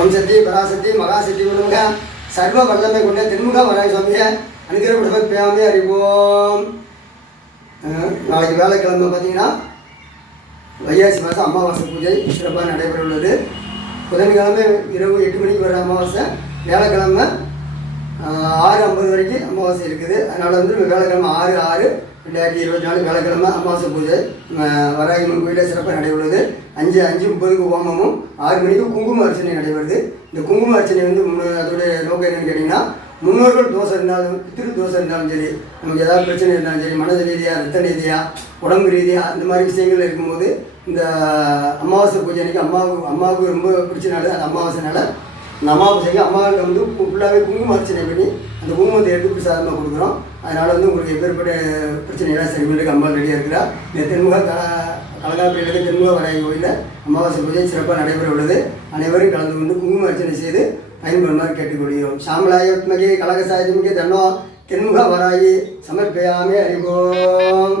ஓம் சக்தி பராசக்தி மகாசக்தி முழுமுக சர்வ வல்லமை கொண்ட தென்முக வராய் சுவாமியை அனுகிரகப்படுத்த பேமே அறிவோம். நாளைக்கு வேலைக்கிழமை பார்த்தீங்கன்னா வைகாசி மாதம் அமாவாசை பூஜை சிறப்பாக நடைபெற உள்ளது. புதன்கிழமை இரவு 8 மணிக்கு வர அமாவாசை, வேலைக்கிழமை 6:50 வரைக்கும் அமாவாசை இருக்குது. அதனால் வந்து வேலைக்கிழமை 6/6/2024 வேலைக்கிழமை அமாவாசை பூஜை வராகியம்மன் கோயிலில் சிறப்பாக நடைபெறுவது. 5:30 ஹோமமும் 6 மணிக்கு குங்கும அர்ச்சனை நடைபெறுது. இந்த குங்கும அர்ச்சனை வந்து அதோடைய நோக்கம் என்னென்னு கேட்டிங்கன்னா, முன்னோர்கள் தோசை இருந்தாலும் பித்திரு தோசை இருந்தாலும் சரி, நமக்கு ஏதாவது பிரச்சனை இருந்தாலும் சரி, மனது ரீதியாக ரத்த ரீதியாக உடம்பு ரீதியாக அந்த மாதிரி விஷயங்கள் இருக்கும்போது இந்த அமாவாசை பூஜை அன்றைக்கி அம்மாவுக்கு ரொம்ப பிடிச்சனால அந்த அமாவாசைனால இந்த அமாவாசைக்கு அம்மாவுக்கு வந்து ஃபுல்லாகவே குங்கும அர்ச்சனை பண்ணி அந்த குங்குமத்தை எடுத்து பிரசாதமாக கொடுக்குறோம். அதனால் வந்து உங்களுக்கு எப்பேற்பட்ட பிரச்சனையெல்லாம் சரி பண்ணுறதுக்கு அம்மா ரெடியாக இருக்கிறா. இந்த தென்முக கலகாப்பிரியில் தென்முக வராகி கோயிலில் அமாவாசை பூஜை சிறப்பாக நடைபெற உள்ளது. அனைவரும் கலந்து கொண்டு குங்கும அர்ச்சனை செய்து பயன்படுமாறு கேட்டுக்கொள்கிறோம். சாமலாயுத்மகே கலகசாயத்மகே தன்னோ தென்முக வராகி சமர்ப்பயாமே அறிவோம்.